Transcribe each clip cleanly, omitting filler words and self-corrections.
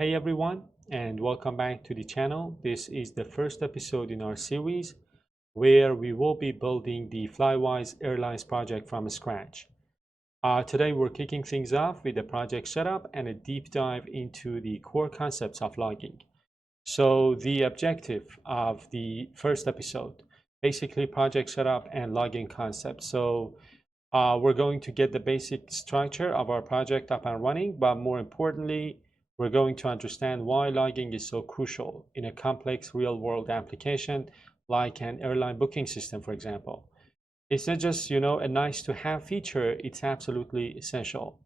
Hey everyone, and welcome back to the channel. This is the first episode in our series where we will be building the Flywise Airlines project from scratch. Today we're kicking things off with the project setup and a deep dive into the core concepts of logging. So the objective of the first episode, basically project setup and logging concepts. We're going to get the basic structure of our project up and running, but more importantly, we're going to understand why logging is so crucial in a complex real-world application like an airline booking system, for example. It's not just, a nice to have feature, it's absolutely essential.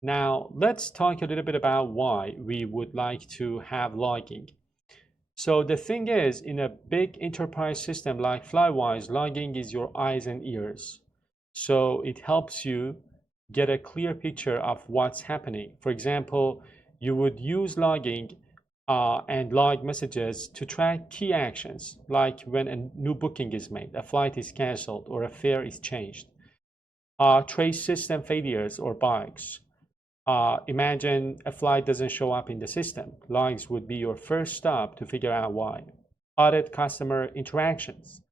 Now, let's talk a little bit about why we would like to have logging. So the thing is, in a big enterprise system like Flywise, logging is your eyes and ears. So it helps you get a clear picture of what's happening. For example, you would use logging and log messages to track key actions, like when a new booking is made, a flight is canceled, or a fare is changed. Trace system failures or bugs. Imagine a flight doesn't show up in the system. Logs would be your first stop to figure out why. Audit customer interactions,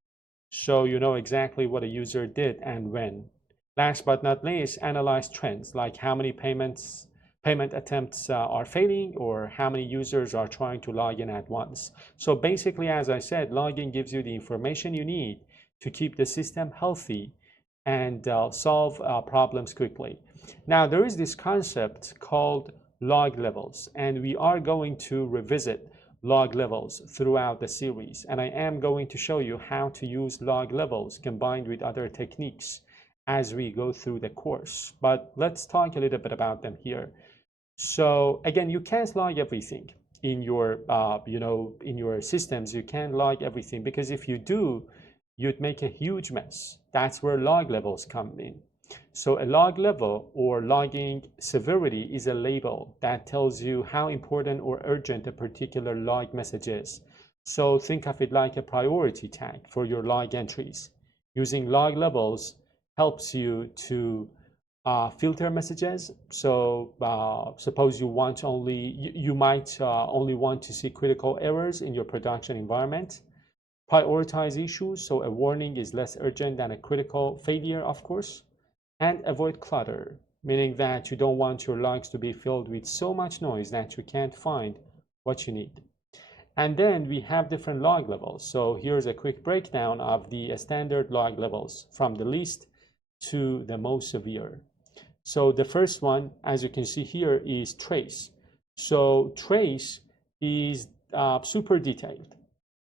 so you know exactly what a user did and when. Last but not least, analyze trends like how many payment attempts are failing or how many users are trying to log in at once. So basically, as I said, logging gives you the information you need to keep the system healthy and solve problems quickly. Now, there is this concept called log levels, and we are going to revisit log levels throughout the series. And I am going to show you how to use log levels combined with other techniques as we go through the course. But let's talk a little bit about them here. So again, you can't log everything in your, in your systems. You can't log everything because if you do, you'd make a huge mess. That's where log levels come in. So a log level or logging severity is a label that tells you how important or urgent a particular log message is. So think of it like a priority tag for your log entries. Using log levels helps you to filter messages. So suppose you want only, you might only want to see critical errors in your production environment. Prioritize issues, so a warning is less urgent than a critical failure, of course. And avoid clutter, meaning that you don't want your logs to be filled with so much noise that you can't find what you need. And then we have different log levels. So here's a quick breakdown of the standard log levels from the least to the most severe. So the first one, as you can see here, is trace. So trace is super detailed,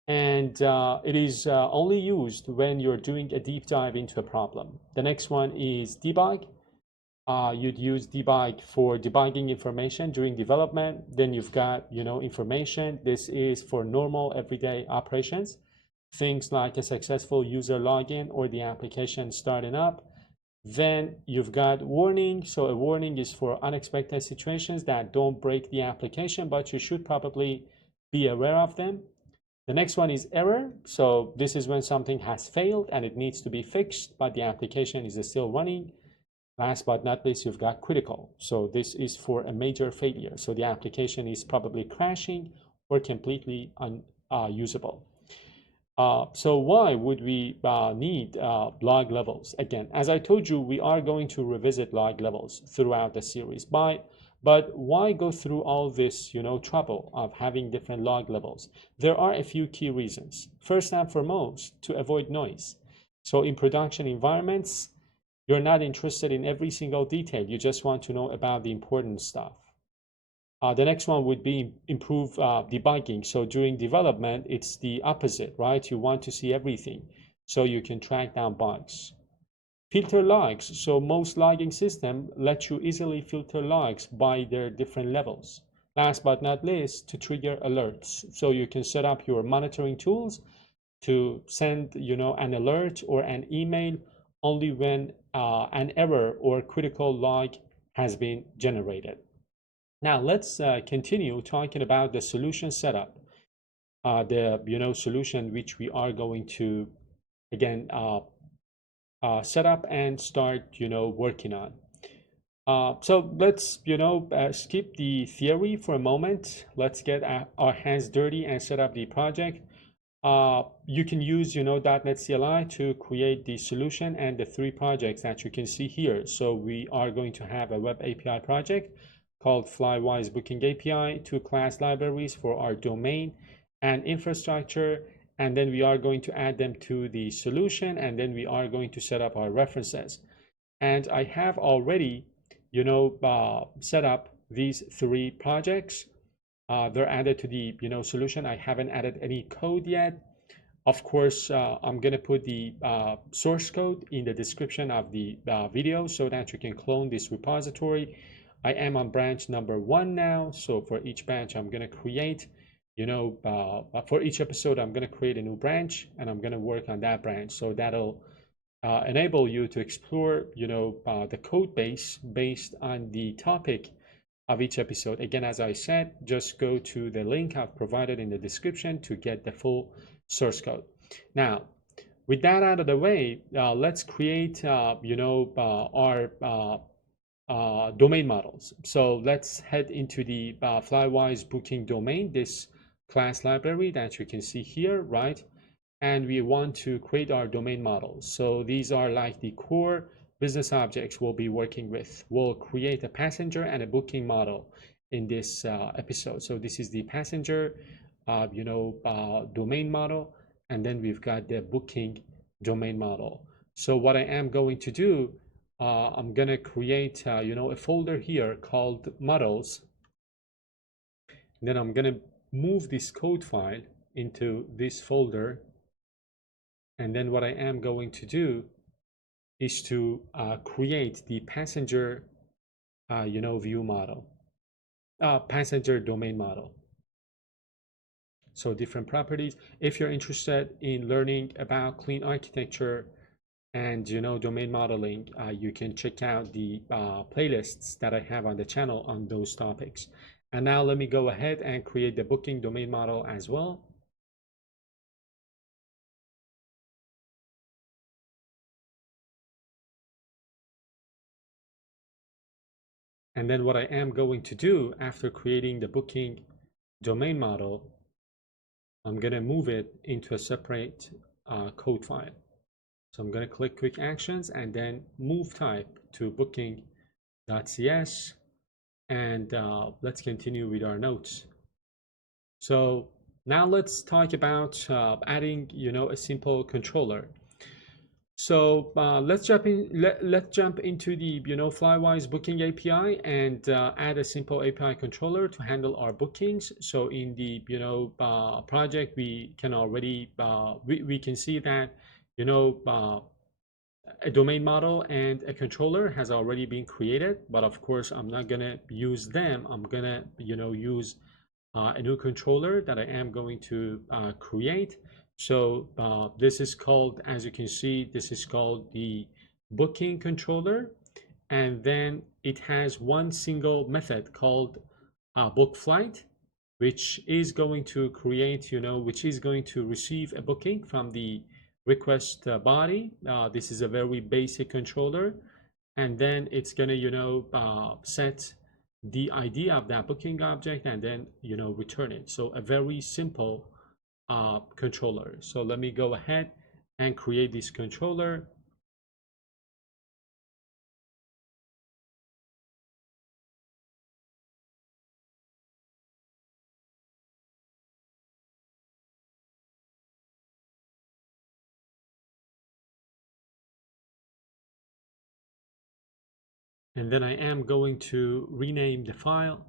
and it is only used when you're doing a deep dive into a problem. The next one is debug. You'd use debug for debugging information during development. Then you've got, information. This is for normal everyday operations. Things like a successful user login or the application starting up. Then you've got warning. So a warning is for unexpected situations that don't break the application, but you should probably be aware of them. The next one is error. So this is when something has failed and it needs to be fixed, but the application is still running. Last but not least, you've got critical. So this is for a major failure. So the application is probably crashing or completely unusable. So why would we need log levels? Again, as I told you, we are going to revisit log levels throughout the series. But why go through all this, trouble of having different log levels? There are a few key reasons. First and foremost, to avoid noise. So in production environments, you're not interested in every single detail. You just want to know about the important stuff. The next one would be improve debugging. So during development, it's the opposite, right? You want to see everything so you can track down bugs. Filter logs. So most logging systems let you easily filter logs by their different levels. Last but not least, to trigger alerts. So you can set up your monitoring tools to send, an alert or an email only when an error or critical log has been generated. Now let's continue talking about the solution setup. The solution which we are going to again set up and start working on. So let's, skip the theory for a moment. Let's get our hands dirty and set up the project. You can use, .NET CLI to create the solution and the three projects that you can see here. So we are going to have a web API project called Flywise Booking API, two class libraries for our domain and infrastructure. And then we are going to add them to the solution, and then we are going to set up our references. And I have already, set up these three projects. They're added to the, solution. I haven't added any code yet. Of course, I'm going to put the source code in the description of the video so that you can clone this repository. I am on branch number 1 now. So for each branch, I'm going to create, for each episode, I'm going to create a new branch, and I'm going to work on that branch. So that'll enable you to explore, the code base based on the topic of each episode. Again, as I said, just go to the link I've provided in the description to get the full source code. Now, with that out of the way, let's create, our domain models. So let's head into the Flywise booking domain, this class library that you can see here, right? And we want to create our domain models. So these are like the core business objects we'll be working with. We'll create a passenger and a booking model in this episode. So this is the passenger, domain model, and then we've got the booking domain model. So what I am going to do, I'm going to create, a folder here called models. And then I'm going to move this code file into this folder. And then what I am going to do is to create the passenger, view model, passenger domain model. So different properties. If you're interested in learning about clean architecture and, domain modeling, you can check out the playlists that I have on the channel on those topics. And now let me go ahead and create the booking domain model as well. And then what I am going to do after creating the booking domain model, I'm going to move it into a separate code file. So I'm going to click quick actions and then move type to booking.cs. And let's continue with our notes. So now let's talk about adding, a simple controller. So let's jump into the, Flywise booking API and add a simple API controller to handle our bookings. So in the, project, we can already, we can see that, a domain model and a controller has already been created, but of course I'm not gonna use them. I'm gonna, use a new controller that I am going to create. So this is called, as you can see, this is called the booking controller. And then it has one single method called book flight, which is going to create, which is going to receive a booking from the request body. This is a very basic controller. And then it's going to, set the ID of that booking object and then, return it. So a very simple controller. So let me go ahead and create this controller. And then I am going to rename the file.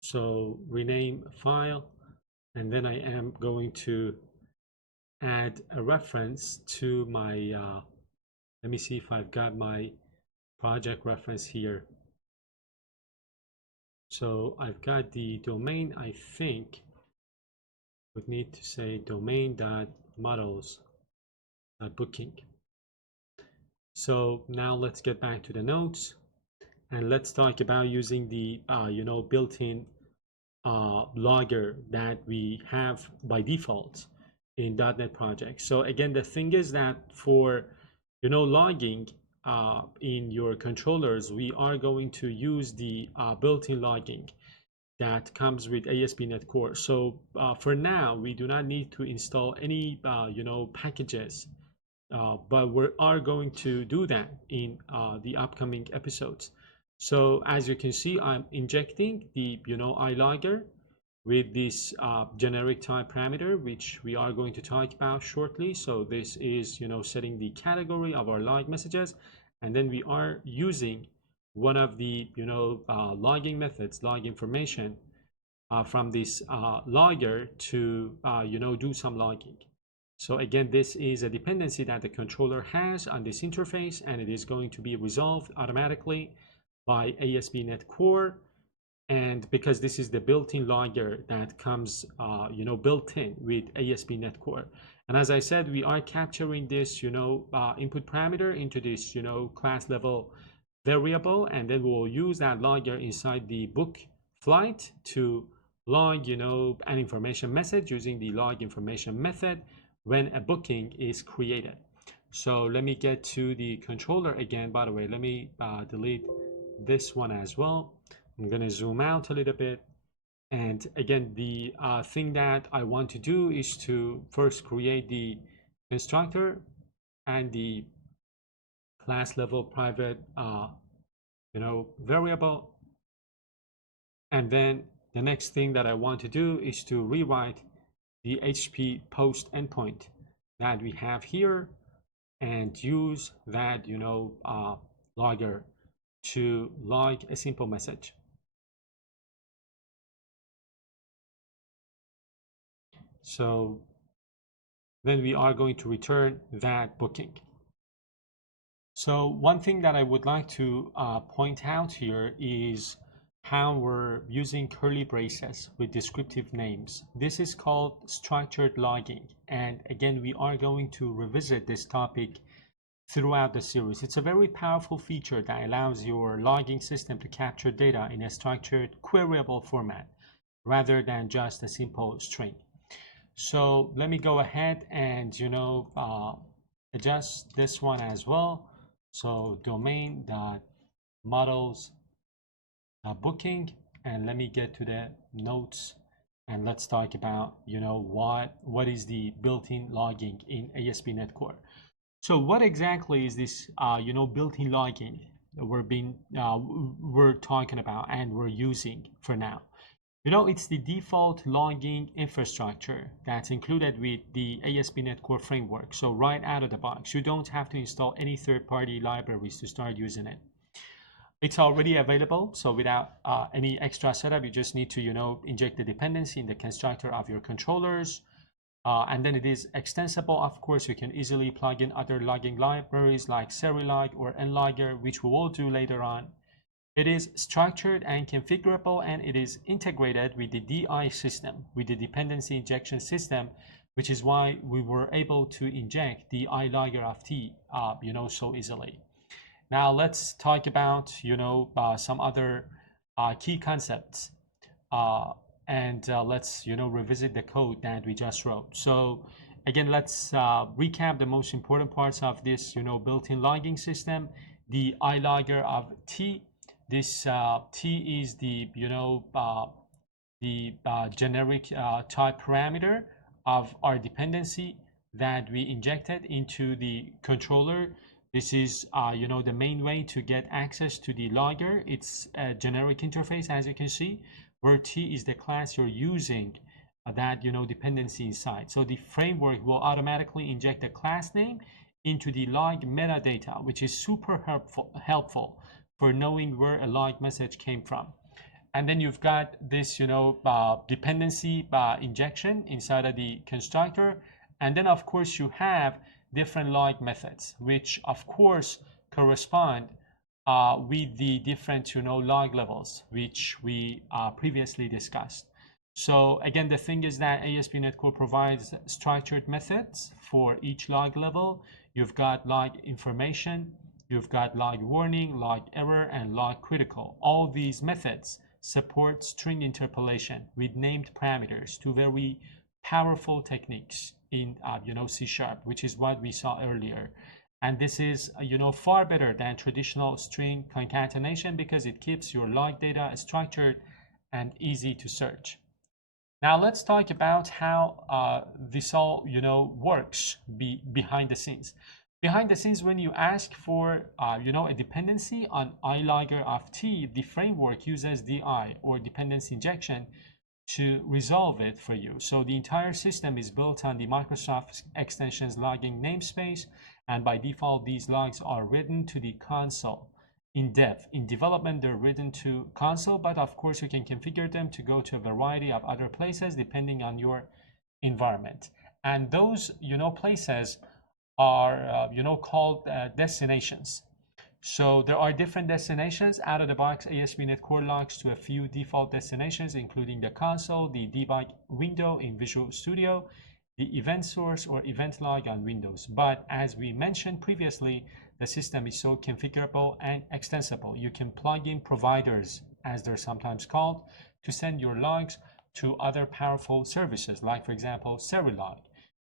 So rename file. And then I am going to add a reference to my, let me see if I've got my project reference here. So I've got the domain, I think would need to say domain.models.booking. So now let's get back to the notes and let's talk about using the, built-in logger that we have by default in .NET project. So again, the thing is that for, logging, in your controllers, we are going to use the built-in logging that comes with ASP.NET Core. So for now, we do not need to install any packages, but we are going to do that in the upcoming episodes. So as you can see, I'm injecting the iLogger with this generic type parameter, which we are going to talk about shortly. So this is setting the category of our log messages, and then we are using one of the logging methods, log information from this logger to do some logging. So again, this is a dependency that the controller has on this interface, and it is going to be resolved automatically by ASP.NET Core. And because this is the built-in logger that comes built in with ASP.NET Core. And as I said, we are capturing this input parameter into this class level variable, and then we'll use that logger inside the book flight to log an information message using the log information method when a booking is created. So let me get to the controller again. By the way, let me delete this one as well. I'm going to zoom out a little bit. And again, the thing that I want to do is to first create the constructor and the class level private variable. And then the next thing that I want to do is to rewrite the HTTP post endpoint that we have here and use that logger to log a simple message. So then we are going to return that booking. So one thing that I would like to point out here is how we're using curly braces with descriptive names. This is called structured logging. And again, we are going to revisit this topic throughout the series. It's a very powerful feature that allows your logging system to capture data in a structured queryable format rather than just a simple string. So let me go ahead and adjust this one as well. So domain dot models booking, and let me get to the notes, and let's talk about what is the built-in logging in ASP.NET Core. So what exactly is this built-in logging we're talking about and we're using for now? It's the default logging infrastructure that's included with the ASP.NET Core framework. So right out of the box, you don't have to install any third-party libraries to start using it. It's already available, so without any extra setup, you just need to inject the dependency in the constructor of your controllers. And then it is extensible. Of course, you can easily plug in other logging libraries like Serilog or nlogger, which we will do later on. It is structured and configurable, and it is integrated with the DI system, with the dependency injection system, which is why we were able to inject the iLogger of T, so easily. Now let's talk about, some other key concepts, and let's, revisit the code that we just wrote. So again, let's recap the most important parts of this, built-in logging system. The iLogger of T. This T is the generic type parameter of our dependency that we injected into the controller. This is the main way to get access to the logger. It's a generic interface, as you can see, where T is the class you're using that dependency inside. So the framework will automatically inject the class name into the log metadata, which is super helpful for knowing where a log message came from. And then you've got this, dependency injection inside of the constructor. And then, of course, you have different log methods, which, of course, correspond with the different, log levels, which we previously discussed. So again, the thing is that ASP.NET Core provides structured methods for each log level. You've got log information, you've got log warning, log error, and log critical. All these methods support string interpolation with named parameters, two very powerful techniques in C#, which is what we saw earlier. And this is, far better than traditional string concatenation because it keeps your log data structured and easy to search. Now let's talk about how this all, works behind the scenes. Behind the scenes, when you ask for, a dependency on ilogger of t, the framework uses di, or dependency injection, to resolve it for you. So the entire system is built on the Microsoft extensions logging namespace, and by default, these logs are written to the console. In dev, in development, they're written to console, but of course you can configure them to go to a variety of other places depending on your environment. And those, places are, called destinations. So there are different destinations out of the box ASP.NET Core logs to a few default destinations, including the console, the debug window in Visual Studio, the event source or event log on Windows. But as we mentioned previously, the system is so configurable and extensible. You can plug in providers, as they're sometimes called, to send your logs to other powerful services, like for example, Serilog,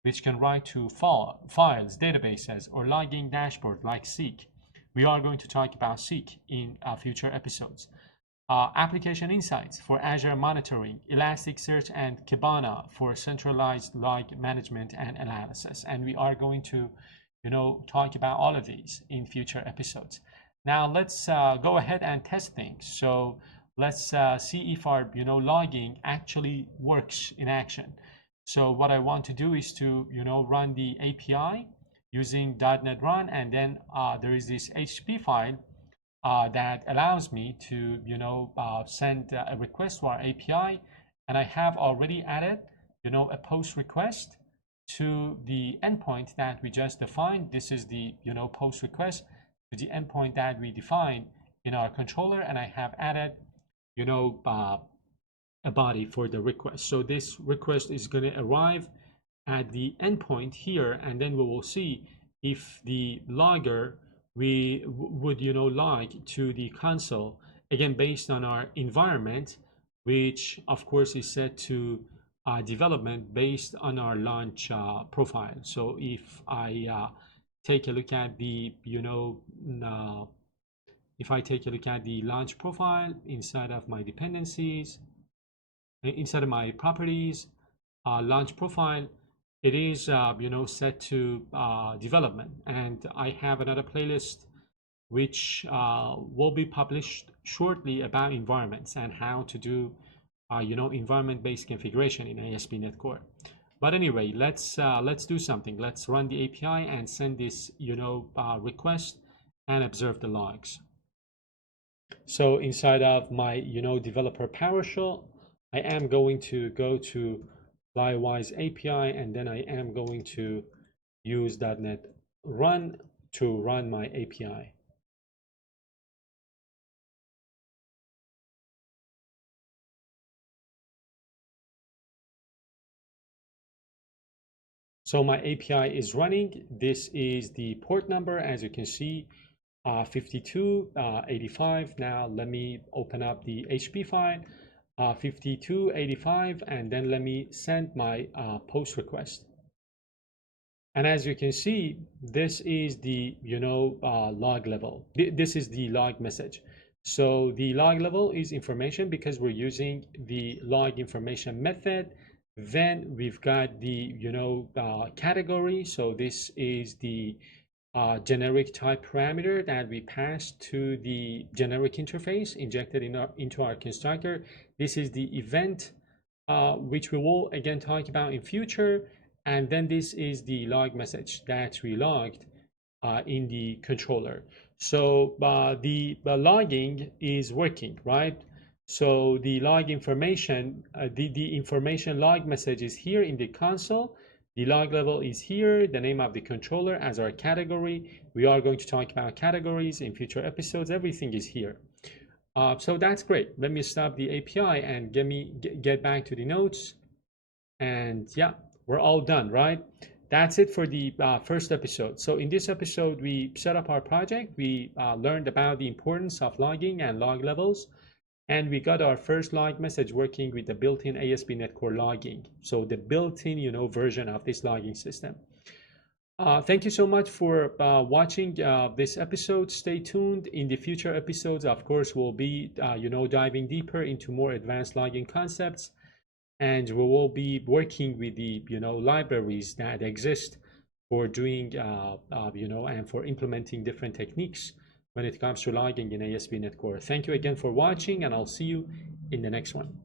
which can write to files, databases, or logging dashboard like Seek. We are going to talk about Seek in future episodes. Application Insights for Azure monitoring, Elasticsearch, and Kibana for centralized log management and analysis. And we are going to, talk about all of these in future episodes. Now let's go ahead and test things. So let's see if our, logging actually works in action. So what I want to do is to, run the API using .NET Run, and then there is this HTTP file that allows me to, send a request to our API, and I have already added, a post request to the endpoint that we just defined. This is the, post request to the endpoint that we defined in our controller, and I have added, a body for the request. So this request is going to arrive at the endpoint here, and then we will see if the logger we would log to the console, again based on our environment, which of course is set to development based on our launch profile. So if I take a look at the if I take a look at the launch profile inside of my dependencies, inside of my properties, launch profile, it is set to development, and I have another playlist which will be published shortly about environments and how to do environment-based configuration in ASP.NET Core. But anyway, let's do something. Let's run the API and send this request and observe the logs. So inside of my developer PowerShell, I am going to go to Flywise API, and then I am going to use .NET Run to run my API. So my API is running. This is the port number, as you can see, 5285. Now let me open up the HTTP file, 5285, and then let me send my post request. And as you can see, this is the log level. This is the log message. So the log level is information because we're using the log information method. Then we've got the category. So this is the generic type parameter that we pass to the generic interface injected into our constructor. This is the event, which we will again talk about in future. And then this is the log message that we logged in the controller. So the logging is working, right? So the log information, the information log message is here in the console. The log level is here, the name of the controller as our category. We are going to talk about categories in future episodes. Everything is here. So that's great. Let me stop the API and get back to the notes. And yeah, we're all done, right? That's it for the first episode. So in this episode, we set up our project. We learned about the importance of logging and log levels. And we got our first log message working with the built-in ASP.NET Core logging. So the built-in, version of this logging system. Thank you so much for watching this episode. Stay tuned. In the future episodes, of course, we'll be, diving deeper into more advanced logging concepts, and we will be working with the, libraries that exist for doing, and for implementing different techniques when it comes to logging in ASP.NET Core. Thank you again for watching, and I'll see you in the next one.